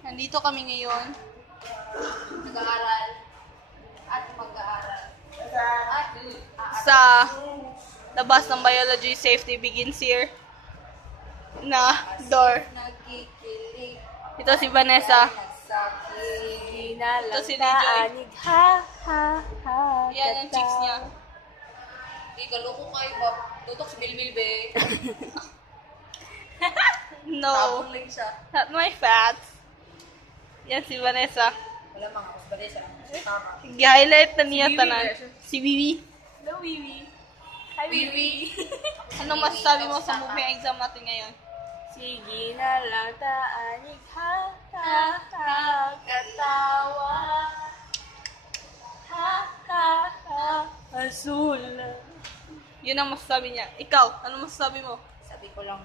Nandito kami ngayon. Nag-aaral. At mag-aaral. Sa labas ng Biology Safety Begins Here na door. Nagkikilig. Ito si Vanessa. Nagsakit. Ito si Lijoy. Ha, ha, ha. Yan ang chicks niya. Kaloko kayo ba? Tutok si Bilbil, be. No, Tapon lang siya. not my fats. Yan si Vanessa. Wala mga kusbali siya. Tama. Gi-highlight na niya Si Wiwi tanan. version. Si Wiwi. Hello, Wiwi. Hi, Wiwi. Anong masasabi mo sa movie exam natin ngayon? Sige na lang taanig, ha, ha, ha, katawa. Ha, ha, ha, azul. Yun ang masasabi niya. Ikaw, anong masasabi mo? Sabi ko lang,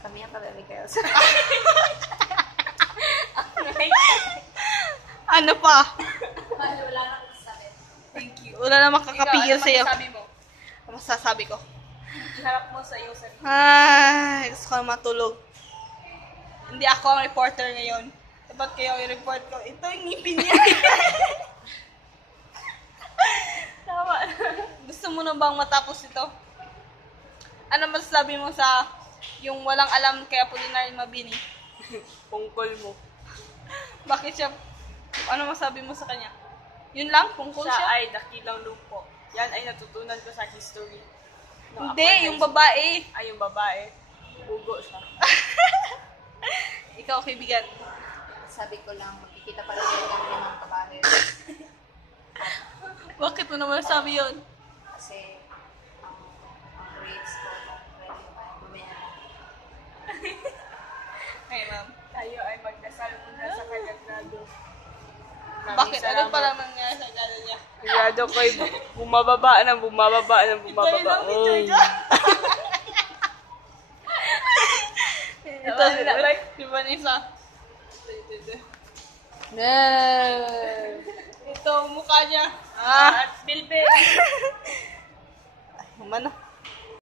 kami ang kabebe kayo. Ano pa? Wala nang sabi. Thank you. Wala na makakapigil sa'yo. Sabi mo? Ano masasabi ko? Harap mo sa iyo sa Ay, gusto ko na matulog. Hindi ako ang reporter ngayon. Dapat kayo i-report ko. Ito yung ngipin niya. Tama. Gusto mo na bang matapos ito? Ano masasabi mo sa yung walang alam kay Apolinar Mabini? Pungkol mo. Bakit siya? Ano masabi mo sa kanya? Yun lang? Pungkol Siya siya? ay dakilang lumpo. Yan ay natutunan ko sa history. No, Hindi, yung babae. Ay, yung babae. Bugo siya. Ikaw, kaibigan. Sabi ko lang, makikita pala kayo kami ng kabahe. Bakit mo naman sabi yun? Kasi, ang grades ko, ready na tayo mamaya. Ay, ma'am. Tayo ay magdasal muna sa kanyang grado. Bakit? Ano parang nangyari sa gala niya? Grado ko ay bumababa. Uy. Ito, si Vanessa. Ito, mukha niya. At Bilbil. Ay, umano.